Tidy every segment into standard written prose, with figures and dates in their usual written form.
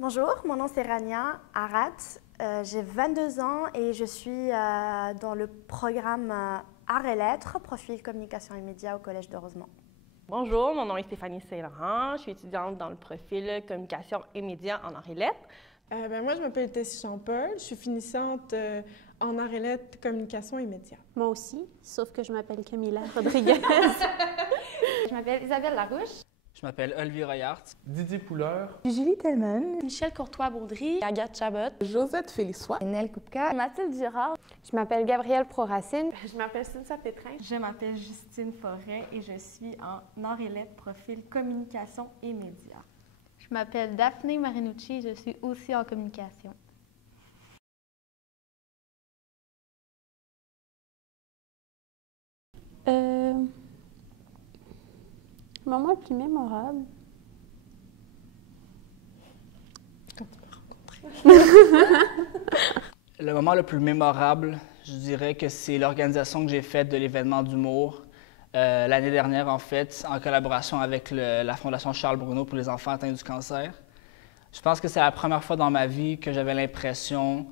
Bonjour, mon nom c'est Rania Arat, j'ai 22 ans et je suis dans le programme Arts et Lettres, profil communication et médias au Collège de Rosemont. Bonjour, mon nom est Stéphanie Saint-Laurent, je suis étudiante dans le profil communication et médias en arts et lettres. Moi, je m'appelle Tessie Champol, je suis finissante en arts et lettres, communication et médias. Moi aussi, sauf que je m'appelle Camilla Rodriguez. Je m'appelle Isabelle Larouche. Je m'appelle Olivier Royart. Didier Pouleur. Julie Tellman. Michel Courtois-Baudry. Agathe Chabot. Josette Félissois. Nel Koupka. Mathilde Girard. Je m'appelle Gabrielle Pro-Racine. Je m'appelle Cynthia Pétrin. Je m'appelle Justine Forêt et je suis en arts et lettres, profil communication et médias. Je m'appelle Daphné Marinucci et je suis aussi en communication. Le moment le plus mémorable. Quand tu m'as rencontré. Le moment le plus mémorable, je dirais que c'est l'organisation que j'ai faite de l'événement d'humour l'année dernière, en fait, en collaboration avec la Fondation Charles Bruno pour les enfants atteints du cancer. Je pense que c'est la première fois dans ma vie que j'avais l'impression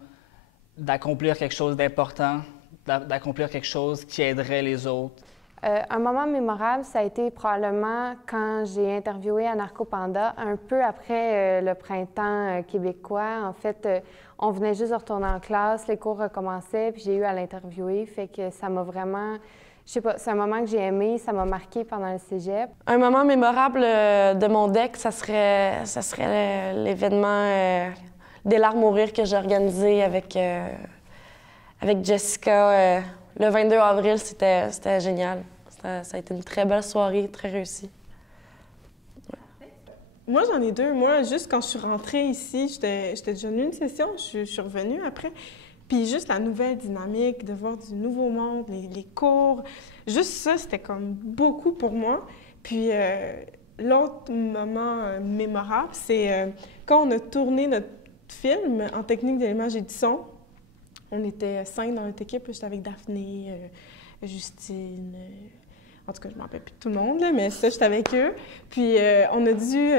d'accomplir quelque chose d'important, d'accomplir quelque chose qui aiderait les autres. Un moment mémorable, ça a été probablement quand j'ai interviewé Anarcho Panda, un peu après le printemps québécois. En fait, on venait juste de retourner en classe, les cours recommençaient, puis j'ai eu à l'interviewer. Fait que ça m'a vraiment, je sais pas, c'est un moment que j'ai aimé, ça m'a marqué pendant le cégep. Un moment mémorable de mon deck, ça serait l'événement des larmes au rire que j'ai organisé avec Jessica. Le 22 avril, c'était génial. Ça a été une très belle soirée, très réussie. Ouais. Moi, j'en ai deux. Moi, juste quand je suis rentrée ici, j'étais déjà venue une session, je suis revenue après. Puis juste la nouvelle dynamique, de voir du nouveau monde, les cours, juste ça, c'était comme beaucoup pour moi. Puis l'autre moment mémorable, c'est quand on a tourné notre film en technique de l'image et du son. On était 5 dans notre équipe, j'étais avec Daphné, Justine, en tout cas, je ne m'en rappelle plus de tout le monde, là, mais ça, j'étais avec eux. Puis on a dû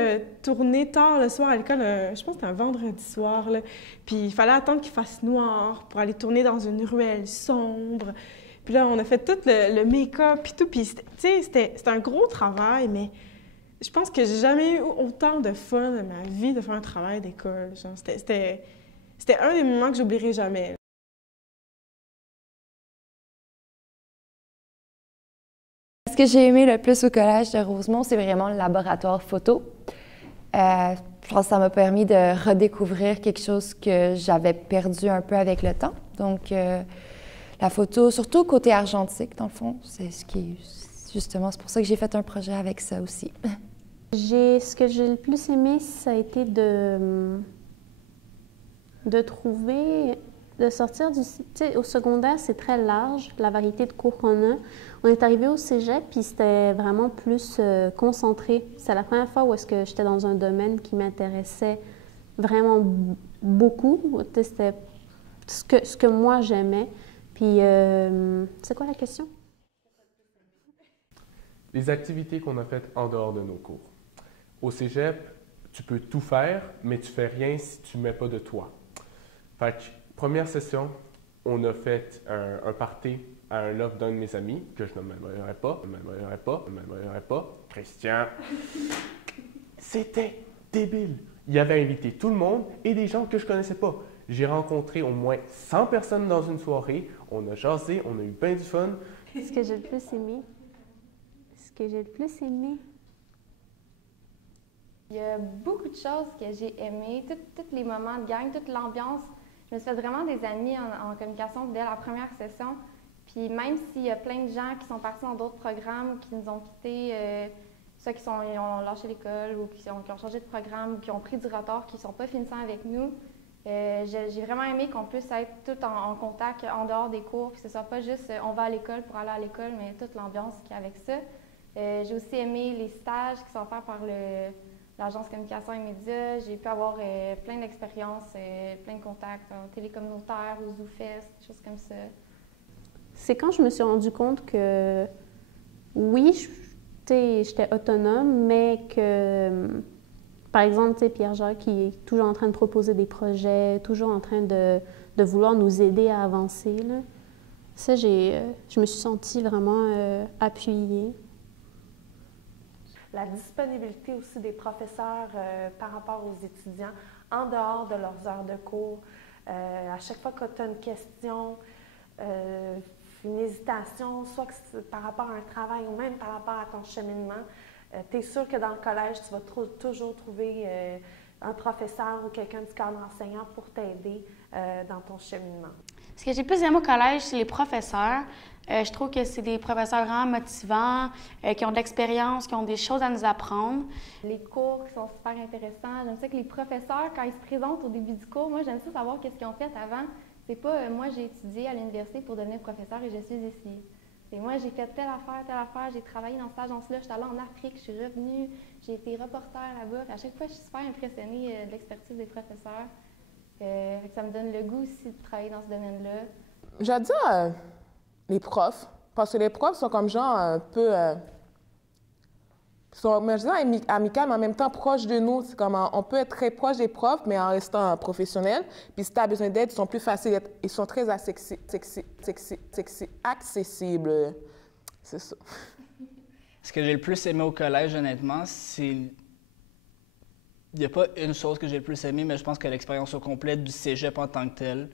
tourner tard le soir à l'école, je pense que c'était un vendredi soir, là. Puis il fallait attendre qu'il fasse noir pour aller tourner dans une ruelle sombre. Puis là, on a fait tout le make-up et tout, puis tu sais, c'était un gros travail, mais je pense que j'ai jamais eu autant de fun dans ma vie de faire un travail d'école. C'était un des moments que j'oublierai jamais. Ce que j'ai aimé le plus au Collège de Rosemont, c'est vraiment le laboratoire photo. Je pense que ça m'a permis de redécouvrir quelque chose que j'avais perdu un peu avec le temps. Donc, la photo, surtout côté argentique, dans le fond, c'est ce qui justement, c'est pour ça que j'ai fait un projet avec ça aussi. Ce que j'ai le plus aimé, ça a été de trouver, de sortir du... Tu sais, au secondaire, c'est très large, la variété de cours qu'on a. On est arrivé au cégep, puis c'était vraiment plus concentré. C'est la première fois où est-ce que j'étais dans un domaine qui m'intéressait vraiment beaucoup. C'était ce que moi j'aimais. Puis, c'est quoi la question? Les activités qu'on a faites en dehors de nos cours. Au cégep, tu peux tout faire, mais tu fais rien si tu ne mets pas de toi. Fait que, première session, on a fait un party à un loft d'un de mes amis, que je ne nommerai pas, Christian. C'était débile. Il avait invité tout le monde et des gens que je ne connaissais pas. J'ai rencontré au moins 100 personnes dans une soirée, on a jasé, on a eu bien du fun. Ce que j'ai le plus aimé? Il y a beaucoup de choses que j'ai aimées, tous les moments de gang, toute l'ambiance. Je me suis fait vraiment des amis en communication dès la première session. Puis même s'il y a plein de gens qui sont partis dans d'autres programmes, qui nous ont quittés, ceux qui ont lâché l'école ou qui ont changé de programme ou qui ont pris du retard, qui ne sont pas finissants avec nous, j'ai vraiment aimé qu'on puisse être tout en contact en dehors des cours, puis que ce ne soit pas juste on va à l'école pour aller à l'école, mais toute l'ambiance qu'il y a avec ça. J'ai aussi aimé les stages qui sont faits par l'Agence communication et médias. J'ai pu avoir plein d'expériences, plein de contacts en télé communautaire, au ZooFest, des choses comme ça. C'est quand je me suis rendu compte que, oui, j'étais autonome, mais que Par exemple, tu sais, Pierre-Jacques qui est toujours en train de proposer des projets, toujours en train de vouloir nous aider à avancer, là. Ça, je me suis sentie vraiment appuyée. La disponibilité aussi des professeurs par rapport aux étudiants en dehors de leurs heures de cours. À chaque fois que tu as une question, une hésitation, soit que c'est par rapport à un travail ou même par rapport à ton cheminement, tu es sûr que dans le collège, tu vas toujours trouver un professeur ou quelqu'un du cadre enseignant pour t'aider dans ton cheminement. Ce que j'ai plus aimé au collège, c'est les professeurs. Je trouve que c'est des professeurs vraiment motivants, qui ont de l'expérience, qui ont des choses à nous apprendre. Les cours qui sont super intéressants. J'aime ça que les professeurs, quand ils se présentent au début du cours, moi, j'aime ça savoir qu'est-ce qu'ils ont fait avant. C'est pas moi, j'ai étudié à l'université pour devenir professeur et je suis ici. C'est moi, j'ai fait telle affaire, j'ai travaillé dans cette agence-là, je suis allée en Afrique, je suis revenue, j'ai été reporter là-bas. À chaque fois, je suis super impressionnée de l'expertise des professeurs. Ça me donne le goût aussi de travailler dans ce domaine-là. J'allais dire les profs, parce que les profs sont comme genre un peu... sont, je dis amicales, mais en même temps proches de nous. C'est comme on peut être très proche des profs, mais en restant professionnel. Puis si tu as besoin d'aide, ils sont plus faciles, ils sont très accessibles. C'est ça. Ce que j'ai le plus aimé au collège, honnêtement, c'est... Il n'y a pas une chose que j'ai le plus aimé, mais je pense que l'expérience au complet du cégep en tant que tel,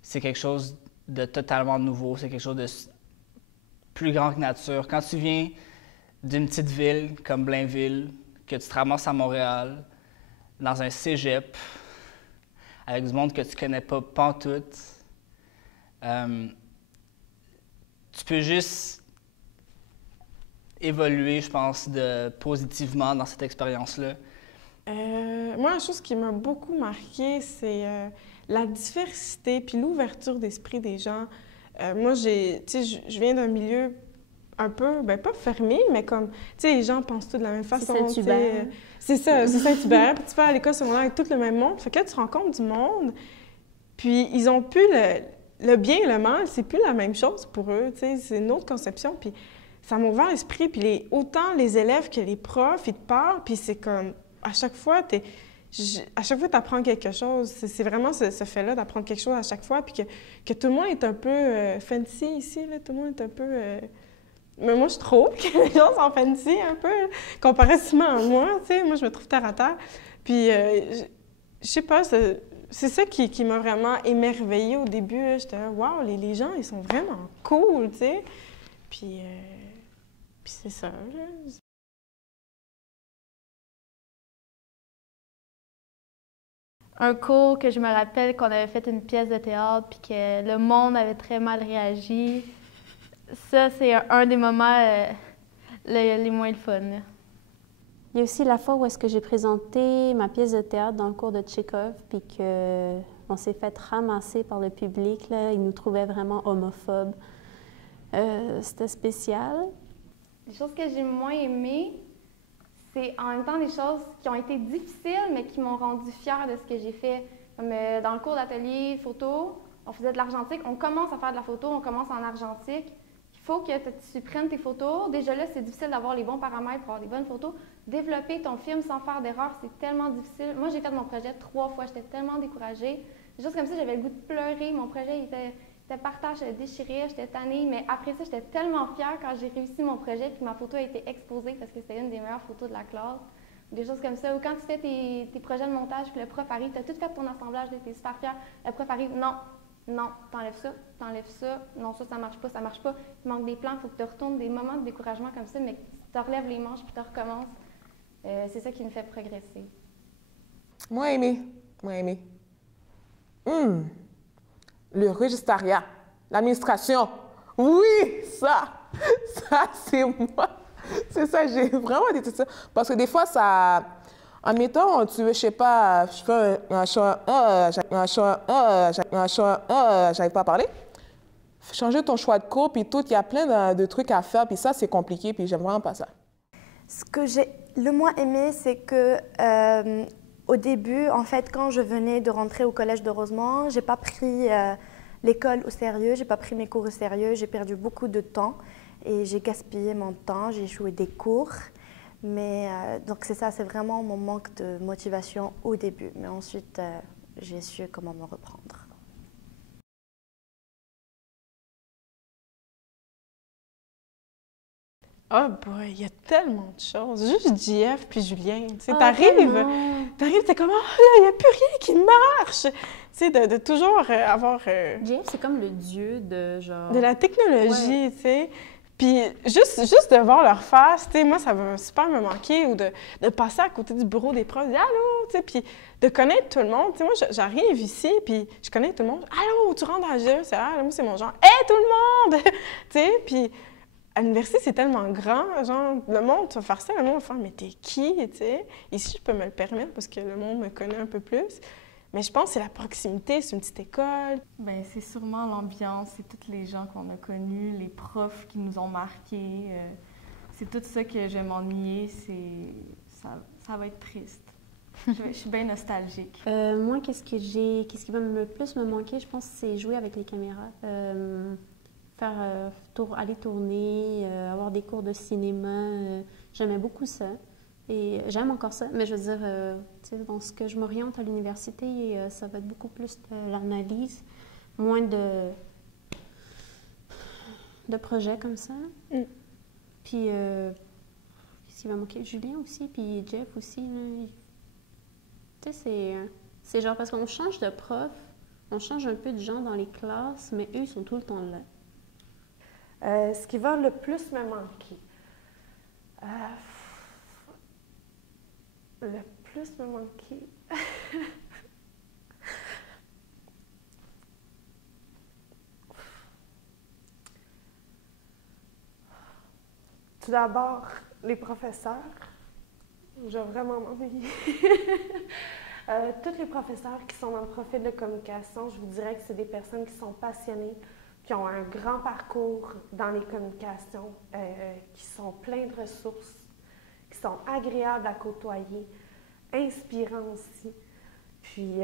c'est quelque chose de totalement nouveau, c'est quelque chose de plus grand que nature. Quand tu viens d'une petite ville comme Blainville, que tu te ramasses à Montréal, dans un cégep, avec du monde que tu connais pas pantoute, tu peux juste évoluer, je pense, positivement dans cette expérience-là. Moi, la chose qui m'a beaucoup marquée, c'est la diversité puis l'ouverture d'esprit des gens. Moi, je viens d'un milieu un peu, ben pas fermé, mais comme, tu sais, les gens pensent tous de la même façon. C'est Saint-Hubert. C'est ça, c'est Saint-Hubert. Puis tu vas à l'école secondaire avec tout le même monde. Fait que là, tu rencontres du monde, puis ils ont plus le bien et le mal, c'est plus la même chose pour eux, tu sais, c'est une autre conception. Puis ça m'a ouvert l'esprit, puis autant les élèves que les profs, ils te parlent, puis c'est comme... À chaque fois, tu apprends quelque chose. C'est vraiment ce fait-là d'apprendre quelque chose à chaque fois, puis que tout le monde est un peu fancy ici, là. Tout le monde est un peu... Mais moi, je trouve que les gens sont fancy un peu, comparativement à moi, tu sais. Moi, je me trouve terre à terre. Puis, je sais pas, c'est ça qui m'a vraiment émerveillée au début. J'étais là, wow, les gens, ils sont vraiment cool, tu sais. Puis c'est ça, là. Un cours que je me rappelle qu'on avait fait une pièce de théâtre puis que le monde avait très mal réagi. Ça, c'est un des moments les moins le fun. Il y a aussi la fois où est-ce que j'ai présenté ma pièce de théâtre dans le cours de Tchekhov puis qu'on s'est fait ramasser par le public, là. Ils nous trouvaient vraiment homophobes. C'était spécial. Les choses que j'ai moins aimées, c'est en même temps des choses qui ont été difficiles, mais qui m'ont rendue fière de ce que j'ai fait. Comme dans le cours d'atelier photo, on faisait de l'argentique. On commence à faire de la photo, on commence en argentique. Il faut que tu prennes tes photos. Déjà là, c'est difficile d'avoir les bons paramètres pour avoir des bonnes photos. Développer ton film sans faire d'erreur, c'est tellement difficile. Moi, j'ai fait mon projet 3 fois. J'étais tellement découragée. Des choses comme ça, j'avais le goût de pleurer. Mon projet était par terre, j'étais déchirée, j'étais tannée. Mais après ça, j'étais tellement fière quand j'ai réussi mon projet puis ma photo a été exposée parce que c'était une des meilleures photos de la classe. Des choses comme ça. Ou quand tu fais tes projets de montage puis le prof arrive, tu as tout fait ton assemblage, tu es super fière. Le prof arrive, non, t'enlèves ça, non, ça marche pas. Il manque des plans, il faut que tu retournes, des moments de découragement comme ça, mais tu relèves les manches puis tu recommences. C'est ça qui me fait progresser. Moi, aimé. Le régistariat, l'administration. Oui, ça, c'est moi. C'est ça, j'ai vraiment dit tout ça. Parce que des fois, ça... Admettons, tu veux, je sais pas, je fais un choix, j'arrive pas à parler. Changer ton choix de cours, puis tout, il y a plein de trucs à faire, puis ça, c'est compliqué, puis j'aime vraiment pas ça. Ce que j'ai le moins aimé, c'est que au début, en fait, quand je venais de rentrer au collège de Rosemont, j'ai pas pris l'école au sérieux, j'ai pas pris mes cours au sérieux, j'ai perdu beaucoup de temps et j'ai gaspillé mon temps, j'ai échoué des cours. Mais donc c'est ça, c'est vraiment mon manque de motivation au début. Mais ensuite, j'ai su comment me reprendre. Oh boy, il y a tellement de choses. Juste JF puis Julien. Tu sais, t'arrives, t'es comme, oh là, il n'y a plus rien qui marche. Tu sais, de toujours avoir. JF, c'est comme le dieu de genre. De la technologie, tu sais. Puis juste de voir leur face, tu sais, moi, ça va super me manquer. Ou de passer à côté du bureau des profs, de dire allô, tu sais, puis de connaître tout le monde. Tu sais, moi, j'arrive ici, puis je connais tout le monde. Allô, tu rentres dans la GE, c'est moi, c'est mon genre. Hey, tout le monde! Tu sais, puis. À l'université, c'est tellement grand, genre, le monde, tu vas faire ça, le monde va faire « mais t'es qui? » tu sais. Ici, je peux me le permettre parce que le monde me connaît un peu plus. Mais je pense que c'est la proximité, c'est une petite école. Bien, c'est sûrement l'ambiance, c'est tous les gens qu'on a connus, les profs qui nous ont marqués. C'est tout ça que je vais m'ennuyer, ça va être triste. Je suis bien nostalgique. Moi, qu'est-ce qui va le plus me manquer, je pense, c'est jouer avec les caméras. Aller tourner, avoir des cours de cinéma. J'aimais beaucoup ça. Et j'aime encore ça. Mais je veux dire, dans ce que je m'oriente à l'université, ça va être beaucoup plus de l'analyse, moins de projets comme ça. Puis, qu'est-ce qui va manquer? Julien aussi, puis Jeff aussi. Tu sais, c'est genre parce qu'on change de prof, on change un peu de gens dans les classes, mais eux, ils sont tout le temps là. Ce qui va le plus me manquer. Le plus me manquer. Tout d'abord, les professeurs. Je vais vraiment m'ennuyer. Tous les professeurs qui sont dans le profil de communication, je vous dirais que c'est des personnes qui sont passionnées, qui ont un grand parcours dans les communications, qui sont pleins de ressources, qui sont agréables à côtoyer, inspirants aussi. Puis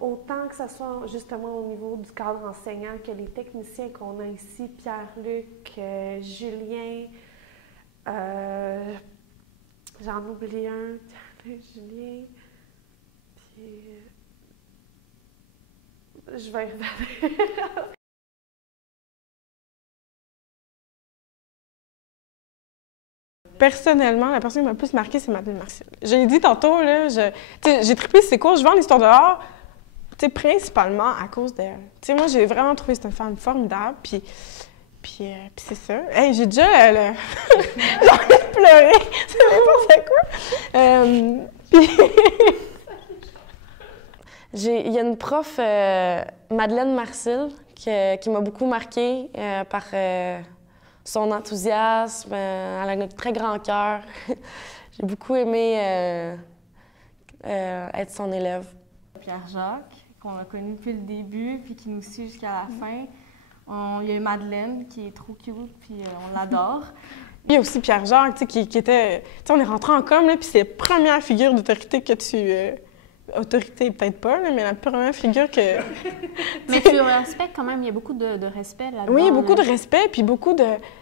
autant que ce soit justement au niveau du cadre enseignant que les techniciens qu'on a ici, Pierre-Luc, Julien, j'en oublie un, Pierre-Luc, Julien, puis je vais y revenir. Personnellement, la personne qui m'a le plus marquée, c'est Madeleine Marcel. Je l'ai dit tantôt, là, j'ai triplé ses cours, je vais en histoire de l'art, principalement à cause d'elle. Moi, j'ai vraiment trouvé que c'est une femme formidable, puis c'est ça. Hey, j'ai déjà j'ai envie de pleurer, c'est n'importe quoi. Il y a une prof, Madeleine Marcel, qui m'a beaucoup marquée par son enthousiasme. Elle a un très grand cœur. J'ai beaucoup aimé être son élève. Pierre-Jacques, qu'on a connu depuis le début, puis qui nous suit jusqu'à la fin. Il y a Madeleine, qui est trop cute, puis on l'adore. Il y a aussi Pierre-Jacques, qui était... on est rentré en com, puis c'est la première figure d'autorité que tu... autorité, peut-être pas, là, mais la première figure que... Mais tu respectes quand même, il y a beaucoup de respect là-dedans. Oui, beaucoup de respect, puis beaucoup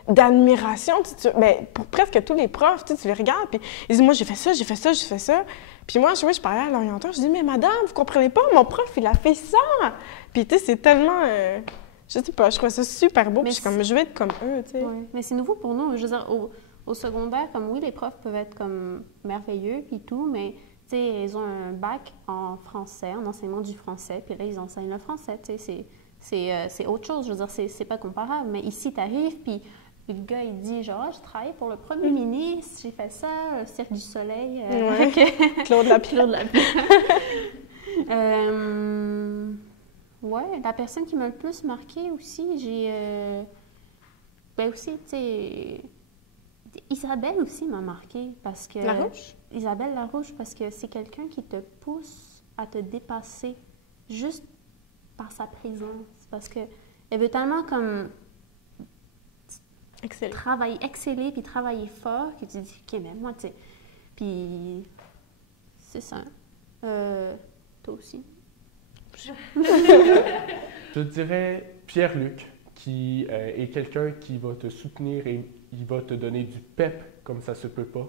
d'admiration. Ben, pour presque tous les profs, tu les regardes, puis ils disent « Moi, j'ai fait ça, j'ai fait ça, j'ai fait ça. » Puis moi, je parlais à l'orienteur, je dis « Mais madame, vous comprenez pas, mon prof, il a fait ça! » Puis tu sais, c'est tellement... je sais pas, je trouve ça super beau, puis je suis comme « Je vais être comme eux, tu sais. Ouais. Mais c'est nouveau pour nous. Je veux dire, au secondaire, comme oui, les profs peuvent être comme merveilleux, puis tout, mais... ils ont un bac en français, en enseignement du français, puis là, ils enseignent le français. C'est autre chose, je veux dire, c'est pas comparable. Mais ici, tu arrives, puis le gars, il dit genre, je travaille pour le premier ministre, j'ai fait ça, le Cirque du Soleil. Claude Lapierre. Ouais, la personne qui m'a le plus marquée aussi, ben aussi, tu sais... Isabelle aussi m'a marquée parce que... Larouche? Isabelle Larouche, parce que c'est quelqu'un qui te pousse à te dépasser juste par sa présence. Parce qu'elle veut tellement comme... exceller, puis travailler fort, que tu dis, OK, mais moi, tu sais... Puis... c'est ça. Toi aussi. Je dirais Pierre-Luc, qui est quelqu'un qui va te soutenir et il va te donner du pep comme ça se peut pas.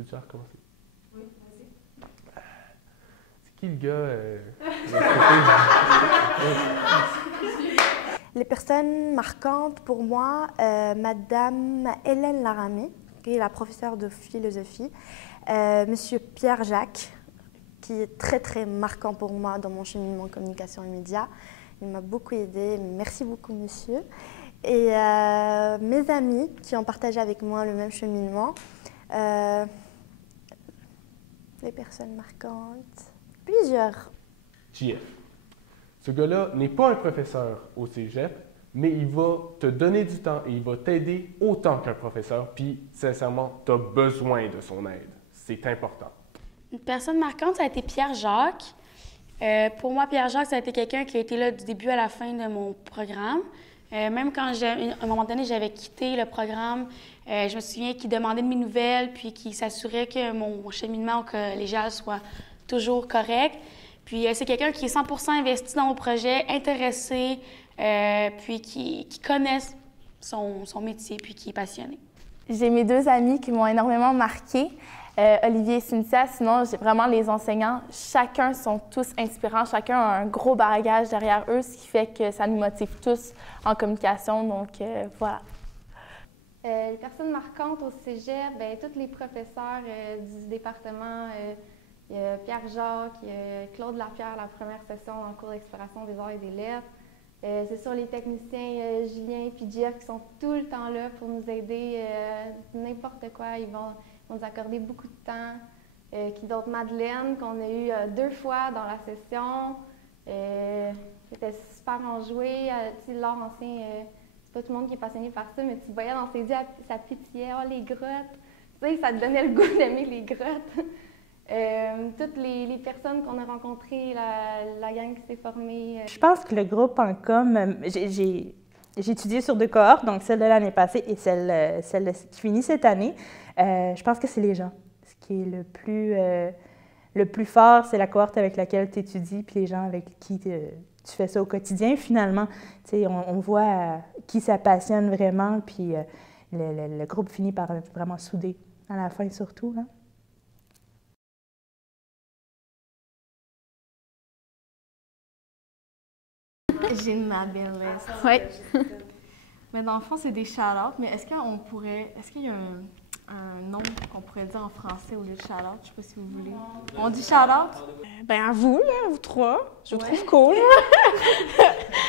peux-tu recommencer? Oui, vas-y. C'est qui le gars? Les personnes marquantes pour moi, Madame Hélène Laramé, qui est la professeure de philosophie, Monsieur Pierre Jacques, qui est très très marquant pour moi dans mon cheminement communication et médias. Il m'a beaucoup aidée, merci beaucoup monsieur. Et mes amis qui ont partagé avec moi le même cheminement, les personnes marquantes, plusieurs. JF. Ce gars-là n'est pas un professeur au cégep, mais il va te donner du temps et il va t'aider autant qu'un professeur, puis sincèrement, tu as besoin de son aide. C'est important. Une personne marquante, ça a été Pierre Jacques. Pour moi, Pierre Jacques, ça a été quelqu'un qui a été là du début à la fin de mon programme. Même quand, à un moment donné, j'avais quitté le programme, je me souviens qu'il demandait de mes nouvelles, puis qu'il s'assurait que mon cheminement au collégial soit toujours correct. Puis c'est quelqu'un qui est 100% investi dans mon projet, intéressé, puis qui connaît son métier, puis qui est passionné. J'ai mes deux amis qui m'ont énormément marquée. Olivier et Cynthia, sinon, j'ai vraiment les enseignants. Chacun sont tous inspirants, chacun a un gros bagage derrière eux, ce qui fait que ça nous motive tous en communication, donc voilà. Les personnes marquantes au cégep, bien, tous les professeurs du département, il y a Pierre-Jacques, il y a Claude Lapierre, la première session dans le cours d'exploration des arts et des lettres. C'est sûr, les techniciens Julien et Jeff qui sont tout le temps là pour nous aider, n'importe quoi, ils vont nous accorder beaucoup de temps. Qui d'autre? Madeleine, qu'on a eu 2 fois dans la session. C'était super enjoué. L'art ancien, c'est pas tout le monde qui est passionné par ça, mais tu voyais dans ses yeux, ça pétillait. Oh, les grottes! Tu sais, ça te donnait le goût d'aimer les grottes. Toutes les personnes qu'on a rencontrées, la gang qui s'est formée. Je pense que le groupe en com, j'ai étudié sur 2 cohortes, donc celle de l'année passée et celle qui finit cette année. Je pense que c'est les gens. Ce qui est le plus fort, c'est la cohorte avec laquelle tu étudies, puis les gens avec qui tu fais ça au quotidien. Finalement, on voit qui ça passionne vraiment, puis le groupe finit par être vraiment soudé à la fin surtout. Hein. J'ai ma belle liste. Oui. Mais dans le fond, c'est des shout-outs, mais est-ce qu'il y a un nom qu'on pourrait dire en français au lieu de shout-out? Je sais pas si vous voulez. On dit shout-out? Ben à vous, là, vous 3. Je vous trouve cool.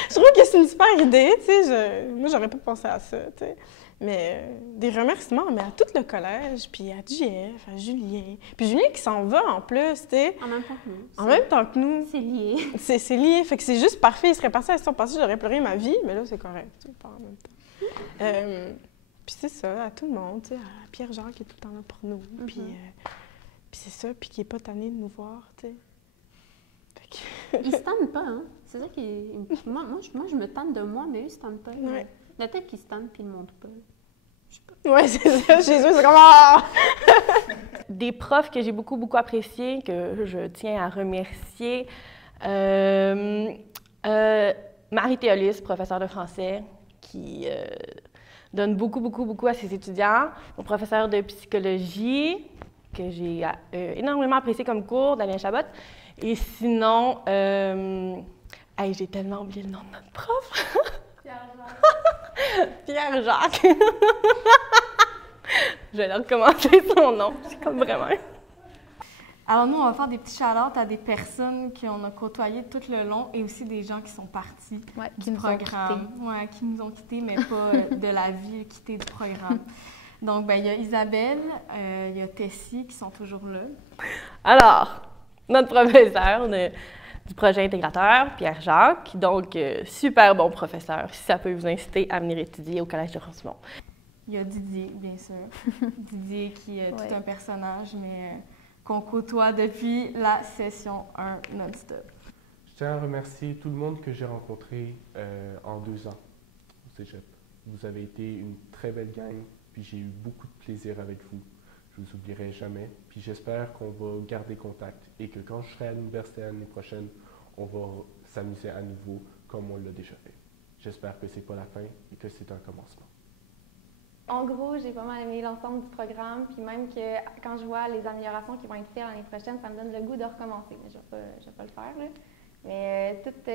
Je trouve que c'est une super idée, tu sais. Moi, j'aurais pas pensé à ça, tu sais. Mais des remerciements mais à tout le collège, puis à JF, à Julien. Puis Julien qui s'en va en plus, tu sais. En même temps que nous. En même temps que nous. C'est lié. C'est lié, fait que c'est juste parfait. Il serait parti à la session passée, j'aurais pleuré ma vie, mais là, c'est correct, tu sais, pas en même temps. Puis c'est ça, à tout le monde, tu sais, à Pierre-Jean qui est tout le temps là pour nous. Puis c'est ça, puis qui est pas tanné de nous voir, tu sais. Il se tanne pas, hein? C'est ça qui... Moi, je me tanne de moi, mais eux, ils se tannent pas. Ouais. Peut-être qu'ils se tannent puis ils ne montrent pas. Ouais, c'est ça. Chez eux, c'est comme ah! Des profs que j'ai beaucoup appréciés, que je tiens à remercier. Marie Théolis, professeure de français, qui donne beaucoup à ses étudiants. Mon professeur de psychologie, que j'ai énormément apprécié comme cours, Damien Chabot. Et sinon, j'ai tellement oublié le nom de notre prof. Pierre-Jacques. Je vais leur recommencer son nom. C'est comme vraiment... Alors nous, on va faire des petits shout-outs à des personnes qu'on a côtoyées tout le long et aussi des gens qui sont partis du programme. Qui nous ont quittés, mais pas de la vie, quittés du programme. Donc, il y a Isabelle, il y a Tessie qui sont toujours là. Alors, notre professeur du projet intégrateur, Pierre-Jacques, donc super bon professeur, si ça peut vous inciter à venir étudier au Collège de Rosemont. Il y a Didier, bien sûr. Didier qui est tout un personnage, mais qu'on côtoie depuis la session 1 non-stop. Je tiens à remercier tout le monde que j'ai rencontré en 2 ans au Cégep. Vous avez été une très belle gang, puis j'ai eu beaucoup de plaisir avec vous. Je vous oublierai jamais. Puis j'espère qu'on va garder contact et que quand je serai à l'université l'année prochaine, on va s'amuser à nouveau comme on l'a déjà fait. J'espère que c'est pas la fin et que c'est un commencement. En gros, j'ai pas mal aimé l'ensemble du programme, puis même que quand je vois les améliorations qui vont être faites l'année prochaine, ça me donne le goût de recommencer. Mais je vais pas le faire, là. Mais toute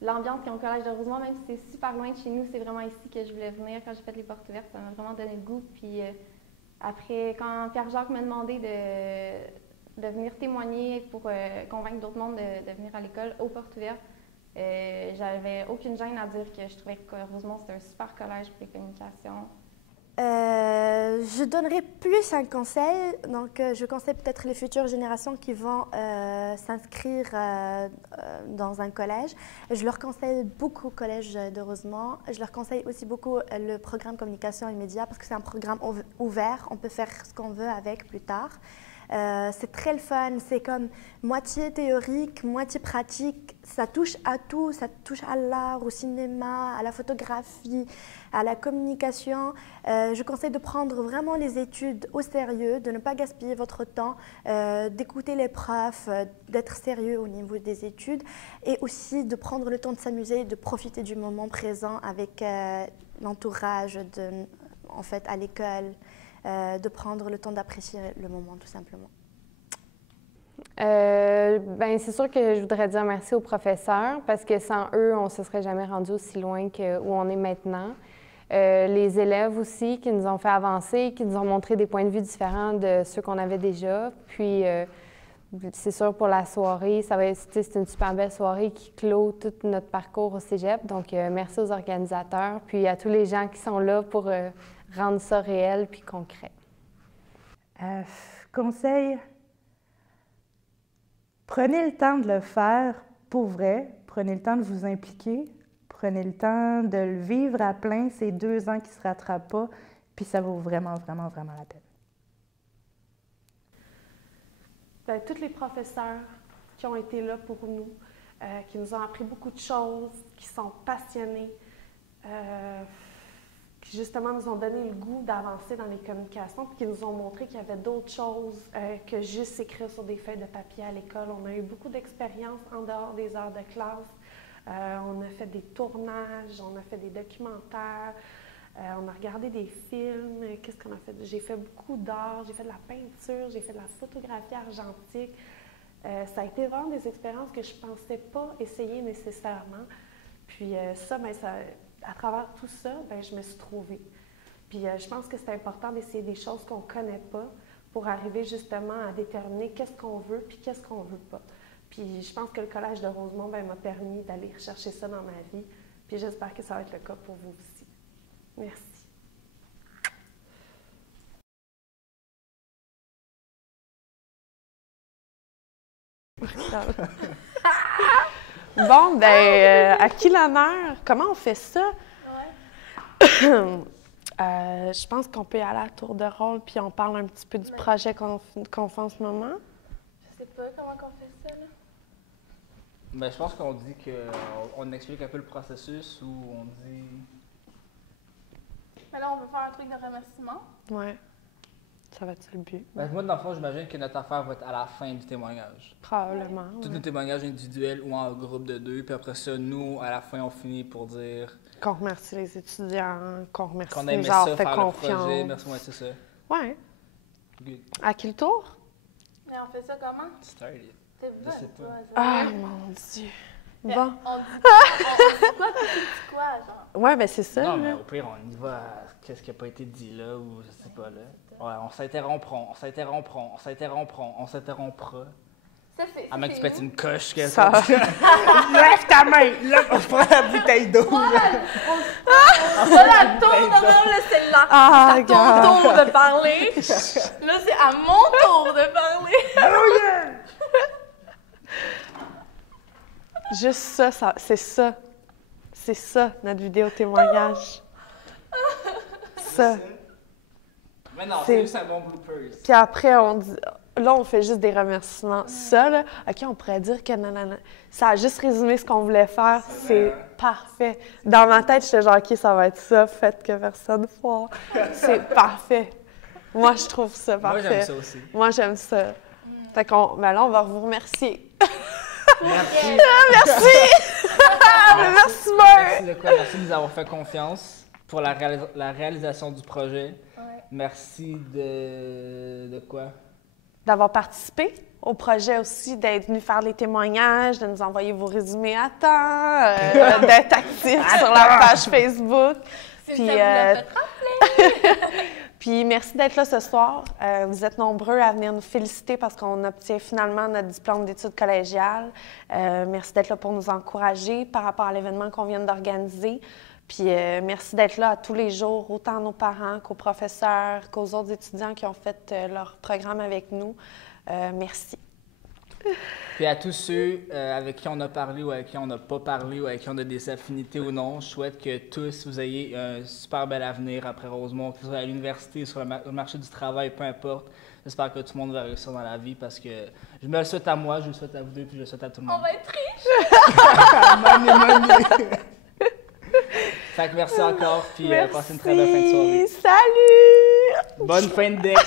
l'ambiance qui est au Collège de Rosemont, même si c'est super loin de chez nous, c'est vraiment ici que je voulais venir. Quand j'ai fait les portes ouvertes, ça m'a vraiment donné le goût. Puis après, quand Pierre-Jacques m'a demandé de venir témoigner pour convaincre d'autres mondes de venir à l'école aux portes ouvertes, j'avais aucune gêne à dire que je trouvais que Rosemont, c'était un super collège pour les communications. Je donnerais plus un conseil. Donc, je conseille peut-être les futures générations qui vont s'inscrire dans un collège. Je leur conseille beaucoup le Collège de Rosemont. Je leur conseille aussi beaucoup le programme Communication et Médias parce que c'est un programme ouvert. On peut faire ce qu'on veut avec plus tard. C'est très le fun, c'est comme moitié théorique, moitié pratique. Ça touche à tout, ça touche à l'art, au cinéma, à la photographie, à la communication. Je conseille de prendre vraiment les études au sérieux, de ne pas gaspiller votre temps, d'écouter les profs, d'être sérieux au niveau des études et aussi de prendre le temps de s'amuser, de profiter du moment présent avec l'entourage en fait, à l'école. De prendre le temps d'apprécier le moment, tout simplement. Ben, c'est sûr que je voudrais dire merci aux professeurs parce que sans eux, on ne se serait jamais rendu aussi loin où on est maintenant. Les élèves aussi qui nous ont fait avancer, qui nous ont montré des points de vue différents de ceux qu'on avait déjà. Puis, c'est sûr, pour la soirée, c'est une super belle soirée qui clôt tout notre parcours au cégep. Donc, merci aux organisateurs, puis à tous les gens qui sont là pour rendre ça réel puis concret. Conseil, prenez le temps de le faire pour vrai, prenez le temps de vous impliquer, prenez le temps de le vivre à plein, ces 2 ans qui ne se rattrapent pas, puis ça vaut vraiment, vraiment, vraiment la peine. Bien, tous les professeurs qui ont été là pour nous, qui nous ont appris beaucoup de choses, qui sont passionnés, qui justement nous ont donné le goût d'avancer dans les communications, puis qui nous ont montré qu'il y avait d'autres choses que juste écrire sur des feuilles de papier à l'école. On a eu beaucoup d'expériences en dehors des heures de classe. On a fait des tournages, on a fait des documentaires, on a regardé des films. Qu'est-ce qu'on a fait? J'ai fait beaucoup d'art, j'ai fait de la peinture, j'ai fait de la photographie argentique. Ça a été vraiment des expériences que je ne pensais pas essayer nécessairement. Puis ça, à travers tout ça, je me suis trouvée. Puis je pense que c'est important d'essayer des choses qu'on ne connaît pas pour arriver justement à déterminer qu'est-ce qu'on veut puis qu'est-ce qu'on ne veut pas. Puis je pense que le Collège de Rosemont m'a permis d'aller rechercher ça dans ma vie. Puis j'espère que ça va être le cas pour vous aussi. Merci. Bon, ben, à qui l'honneur? Comment on fait ça? Ouais. Je pense qu'on peut y aller à tour de rôle puis on parle un petit peu du projet qu'on fait en ce moment. Je sais pas comment on fait ça, là. Ben, je pense qu'on dit qu'on explique un peu le processus ou on dit... Mais là, on veut faire un truc de remerciement. Ouais. Ça va être ça le but. Ben, moi, dans le fond, j'imagine que notre affaire va être à la fin du témoignage. Probablement. Tous nos témoignages individuels ou en groupe de 2. Puis après ça, nous, à la fin, on finit pour dire... Qu'on remercie les étudiants, qu'on remercie qu'on aimait nous avoir ça, fait faire confiance. le projet. Merci, moi, c'est ça. Ouais. Good. À qui le tour? Mais on fait ça comment? Started. T'es Je bonne, sais pas. toi. Ah, mon Dieu. Mais Bon. On dit quoi, puis tu dis quoi, genre? Ouais, ben c'est ça. Non, là. mais au pire, on y va à qu'est-ce qui n'a pas été dit là, ou je sais pas là. Ouais, on s'interrompront. Ça, c'est. À moins que tu pètes une coche. Que Ça. Lève ta main! Là, on prend la bouteille d'eau. On la tourne devant le celle-là. Ah, c'est à ton tour de parler. Là, c'est à mon tour de parler. Oh yeah! Juste ça, c'est ça. C'est ça, notre vidéo témoignage. Ça. Mais non, C'est- c'est juste un bon bloopers. Puis après, on dit... Là, on fait juste des remerciements. Ça, là, OK, on pourrait dire que nanana. Ça a juste résumé ce qu'on voulait faire. C'est parfait. Dans ma tête, j'étais genre, OK, ça va être ça, faites que personne voit. C'est parfait. Moi, je trouve ça Moi, parfait. j'aime ça aussi. Moi, j'aime ça. Fait qu'on... Ben là, on va vous remercier. Merci. Merci! Merci, Meur! Merci de quoi? Merci de nous avoir fait confiance. pour la réalisation du projet. Ouais. Merci de quoi? D'avoir participé au projet aussi, d'être venu faire les témoignages, de nous envoyer vos résumés à temps, d'être actif sur la page Facebook. Si Puis, ça vous l'a fait rappeler! Puis merci d'être là ce soir. Vous êtes nombreux à venir nous féliciter parce qu'on obtient finalement notre diplôme d'études collégiales. Merci d'être là pour nous encourager par rapport à l'événement qu'on vient d'organiser. Puis merci d'être là à tous les jours, autant à nos parents qu'aux professeurs, qu'aux autres étudiants qui ont fait leur programme avec nous. Merci. Puis à tous ceux avec qui on a parlé ou avec qui on n'a pas parlé ou avec qui on a des affinités ou non, je souhaite que tous vous ayez un super bel avenir après Rosemont, que ce soit à l'université, sur le marché du travail, peu importe. J'espère que tout le monde va réussir dans la vie parce que je me le souhaite à moi, je le souhaite à vous deux, puis je le souhaite à tout le monde. On va être riches! Money! Fait que merci encore, puis passez une très belle fin de soirée. Salut! Bonne fin de deck!